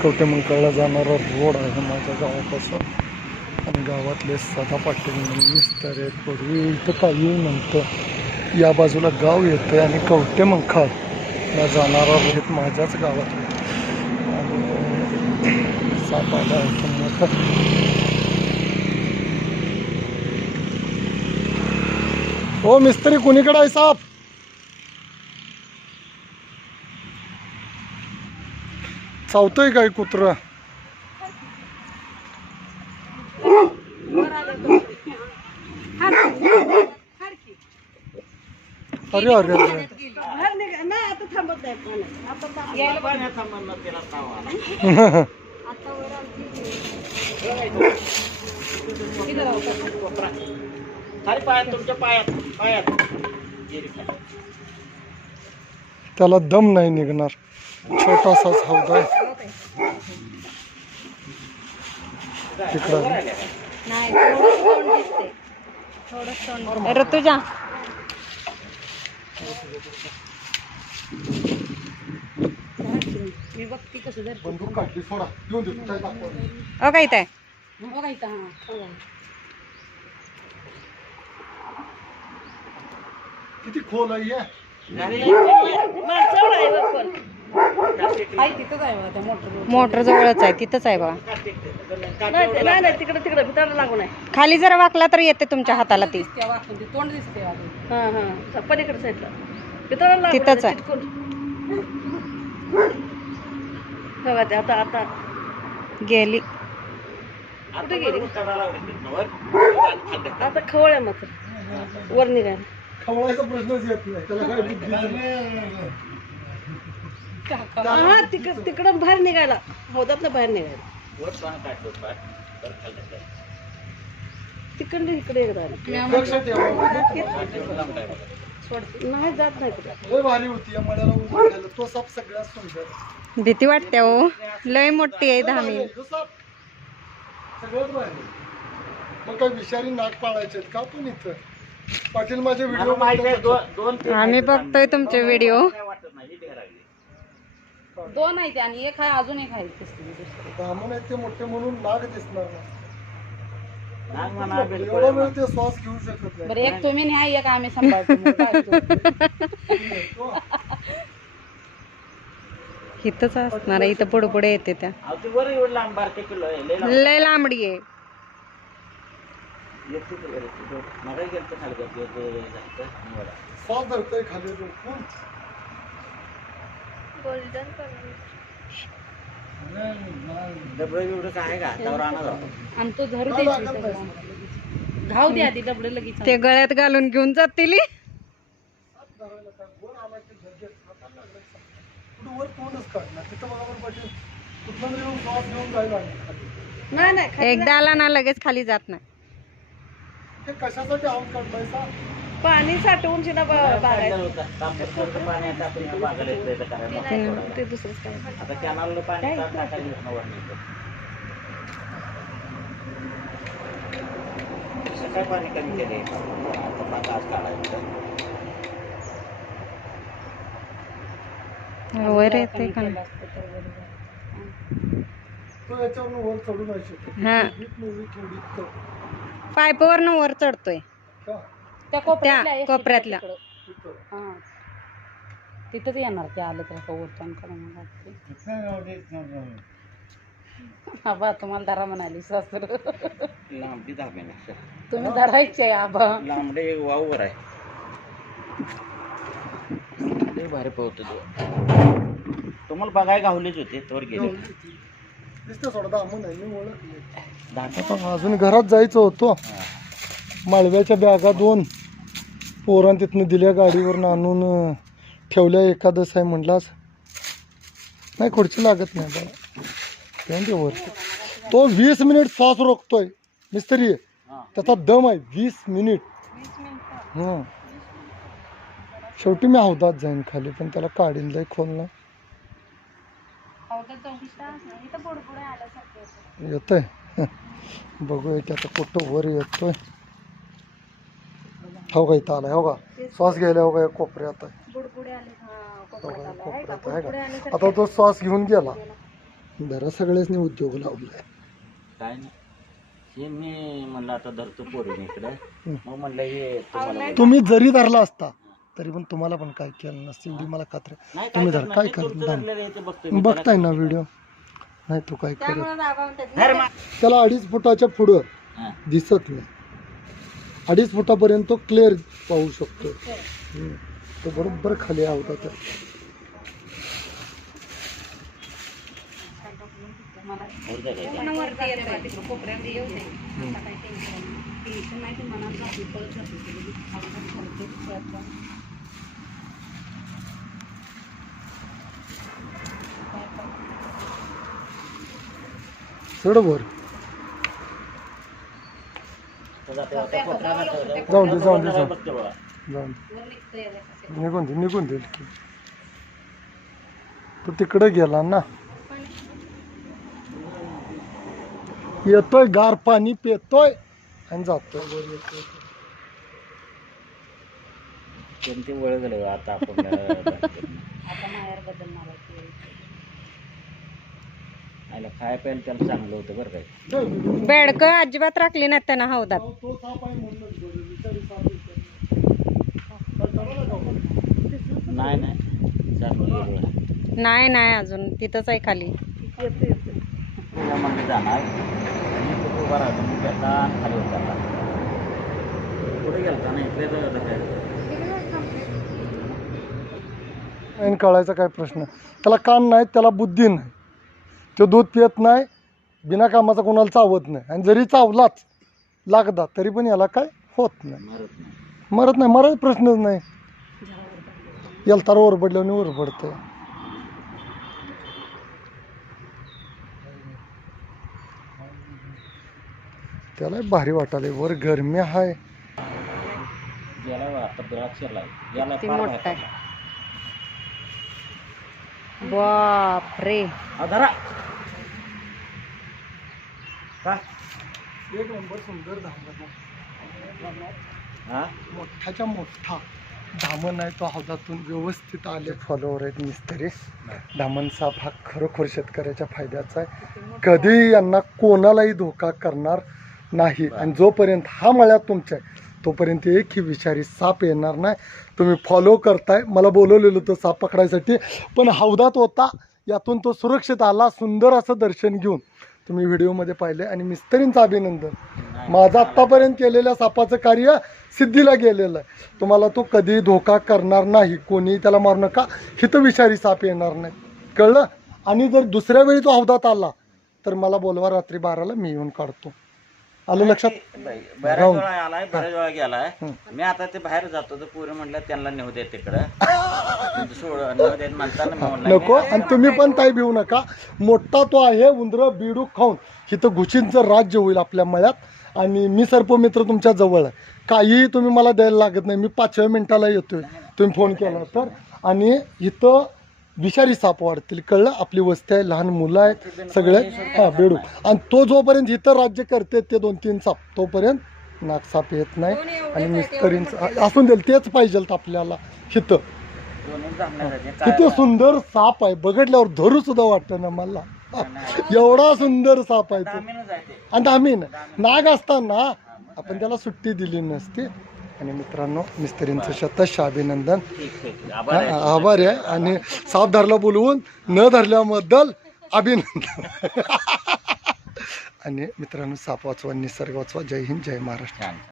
कवटेमंकाळला जाणारा रोड आहे माझ्या गावापासून. आणि गावातले सदा पाटील म्हणून मिस्तर आहेत पूर्वी इथं काही नव्हतं या बाजूला गाव येतं आणि कवटेमंकाळला जाणारा रोड माझ्याच गावात आणि साप आला आहे हो मिस्त्री कुणीकडे आहे साप? चावतोय काय कुत्र? अरे अरे पायात त्याला दम नाही निघणार. छोटासाच हौद आहे तिकडं नाही ऋतुजा. मी बघते कसं जर बंदूक काढली सोडा. देऊन देतो काय दाखवा हो इथं? किती खोल आहे हे? मोटर जवळच. आहे तिथंच आहे बघा. नाही नाही नाही तिकडे तिकडे भिताडा लागू नाही खाली जर वाकला तर येते तुमच्या हाताला ती. तोंड दिसते हा हा पलीकडे साईडला. तिथंच आहे. बघा ते आता आता गेली. कुठे गेली. आता खवळ आहे मात्र. वर निघाय खवळायचा प्रश्नच येत नाही त्याला काय बुद्धी? नाही. हा तिकड तिकडं बाहेर निघायला. हौदात ना बाहेर निघायला. तिकडलं इकडे एकदा. नाही जात नाही भीती वाटते हो. लय मोठी आहे धामी मग काय विषारी नाक पाळायचे का पण इथं? पाटील माझे व्हिडिओ आम्ही बघतोय तुमचे व्हिडिओ दोन आहे ते आणि एक आहे अजून एक आहे तिसरी ब्राह्मण आहेत ते मोठे म्हणून नाग दिसणार नाही. नाग म्हणा बिलकुल. एवढा वेळ ते श्वास घेऊ शकत नाही. बरं एक तुम्ही न्या एक आम्ही सांभाळतो. मग काय तो. इथंच असणार आहे इथं पुढे पुढे येते त्या. अहो, ती वर एवढं लांब बारके किलो आहे लय लांब. लय लांबडी आहे. येते ते वर येते. मला गेलं खाली जातो ते जायचं आणि वर. श्वास धरतोय खाली डोकून डबडं बिबडं काय का त्यावर आणा जाऊ आणि तो धरू काय दे लागत नाही. घाव दे आधी डबडे लगेच. ते गळ्यात घालून घेऊन जातील धरायला काय वर आला की झटके हाताला लागलं की साप. कुठं वर तोंडच काढणार तिथं बघा पाटील कुठला तरी येऊन श्वास घेऊन जायला लागला खाली नाही नाही खाली एकदा आला ना लगेच खाली जात नाही. ते कशासाठी आऊट काढलाय सा? पाणी साठवून करायला. ते दुसरंच काय पाणी नाही. वर नीट. सकाळी पाणी कमी केले आता पाच आज काढायचं वर येते का? हा. पायपावरनं वर चढतोय. त्या कोपऱ्यातल्या त्या एक कोपऱ्यातल्या. तिकडं. तिथं. हा. तिथंच येणार ते आलं तर ओरचान करून आबा तुम्हाला धरा म्हणाली सासर. लांबडी तुम्ही धरायचे आबा. लांबडे वावर आहे. लय भारी पोहतो तुम्हाला बघाय गावलेच होते तोवर गेले दिसतं थोडं दामून आहे मी ओळखले. दादा आता अजून घरात जायचं होतं. माळव्याच्या बॅगा दोन पोरान तिथनं दिल्या गाडीवरून आणून ठेवल्या एकादश आहे म्हणलाच नाही खुर्ची लागत नाही दे वरती. तो वीस मिनिट श्वास रोखतोय. मिस्त्री हा. त्याचा दम आहे. वीस मिनिट. हं. शेवटी मी हौदात जाईन खाली पण त्याला काढीन लय खोल ना येतोय. बघूया की आता कुठं वर येतोय. हो का इथं आलाय हो का श्वास घ्यायला हो का या कोपऱ्यात आहे. बुडबुडे आले हा हो का, या कोपऱ्यात आहे का? आता तो श्वास घेऊन गेला. जरा सगळ्यासनी उद्योग लावलाय. काय नाही. हे मी म्हणलं आता धरतो पोरीने इकडे. हं. मग म्हणलं हे तुम्हाला तुम्ही जरी धरला असता तरी पण तुम्हाला पण काय केलं नसतं एवढी मला खात्री आहे. नाही तुम्ही धर? काय ते तुमचं करणार धरलेलं आहे ते बघतोय मी. बघताय ना व्हिडिओ नाही तो काय करत त्यामुळे दाबावून त्याची धर मा- त्याला अडीच फुटाच्या पुढं हा. दिसत नाही. अडीच फुटापर्यंत तो क्लिअर पाहू शकतो हम्म. तो बरोबर खाली आवता तर वर जा काय. पण वरती येत आहे, तिकडं कोपऱ्यात येऊ दे. आता काही टेन्शन नाही. टेन्शन नाही ते मनात आपली पळत जाते ते लगेच आपण ठरते, पळत जाऊ. चढ वर तो जाते, आता कोपऱ्याला जाते. जाऊन दे जाऊन दे जाऊन. जाऊन. दे. निघून दे निघून देईल की तो तिकडे गेला ना येतोय गार पाणी पितोय आणि जातोय वर येतोय त्यांनी ते वळ गेलं आता आपण. आता माहेर बदलणार. आयला खाय प्यायला त्याला चांगलं होतं बरं काय बेडक अजिबात राखली नाहीत त्यांना हौदात तो साप आहे म्हणूनच बरं. विषारी साप आहे. काय करायला का बरं? नाही नाही चांगलं वेगळं आहे. नाही नाही अजून तिथंच आहे खाली जाणार आणि तो उभा राहतो मग त्याचा खाली उतरला गेलता नाही इकडे काय आणि कळायचा काय प्रश्न त्याला कान नाही त्याला बुद्धी नाही तो दूध पित नाही बिना कामाचा कोणाला चावत नाही. आणि जरी चावलाच लागदा तरी पण याला काय होत नाही. मरत नाही. मरत नाही मरायचा प्रश्नच नाही. याला तर ओरबडल्याने ओरबडतंय. त्याला भारी वाटायला वर गरमी आहे. बापरे. का? एक नंबर सुंदर धामण हा? मोठाच्या मोठा धामण आहे तो हौदातून व्यवस्थित आले. फॉलोवर आहेत मिस्त्री. धामण साप हा खरोखर शेतकऱ्याच्या फायद्याचा आहे. कधी यांना कोणालाही धोका करणार नाही. आणि जोपर्यंत हा मळ्यात तुमच्या आहे तोपर्यंत एकही विषारी साप येणार नाही. तुम्ही फॉलो करताय. मला बोलवलेलं होतं साप पकडायसाठी. पण हौदात होता. यातून तो सुरक्षित आला. सुंदर असं दर्शन घेऊन. तुम्ही व्हिडिओमध्ये पाहिले आणि मिस्त्रींचं अभिनंदन. माझं आत्तापर्यंत केलेल्या सापाचं कार्य सिद्धीला गेलेलं आहे. तुम्हाला तो कधी धोका करणार नाही. कोणी त्याला मारू नका. हिथं विषारी साप येणार नाही. कळलं? आणि जर दुसऱ्या वेळी तो हौदात आला तर मला बोलवा रात्री बाराला मी येऊन काढतो. आलं लक्षात? बऱ्याच राहून. वेळा आलाय बऱ्याच वेळा गेलाय. मी आता ते बाहेर जातो तर पुरे म्हणलं त्यांना नेऊ दे तिकडं. सोड नेऊ देत म्हणताना मी नको आणि तुम्ही पण काही भिवू नका. मोठा तो आहे उंदर बिडूक खाऊन. इथं घुशींचं राज्य होईल आपल्या मळ्यात. आणि मी सर्पमित्र तुमच्या जवळ आहे. काहीही तुम्ही मला द्यायला लागत नाही. मी पाचव्या मिनिटाला येतोय. तुम्ही फोन केला तर. आणि इथं विषारी साप वाढतील कळलं? आपली वस्ती आहे लहान मुलं आहेत सगळे. हां बेडूक. आणि तो जोपर्यंत इथं राज्य करते ते दोन तीन साप तोपर्यंत नागसाप येत नाही. आणि मिस्टरींचं असून देईल तेच पाहिजे आपल्याला काय किती सुंदर साप आहे. बघितल्यावर धरू सुद्धा वाटतं ना मला. एवढा सुंदर साप आहे तो. आणि धामीन नाग असताना आपण त्याला सुट्टी दिली नसती. आणि मित्रांनो मिस्त्रींचं शतश अभिनंदन आभार आहे. आणि साप धरला बोलवून न धरल्याबद्दल अभिनंदन. आणि मित्रांनो साप वाचवा निसर्ग वाचवा. जय हिंद जय महाराष्ट्र.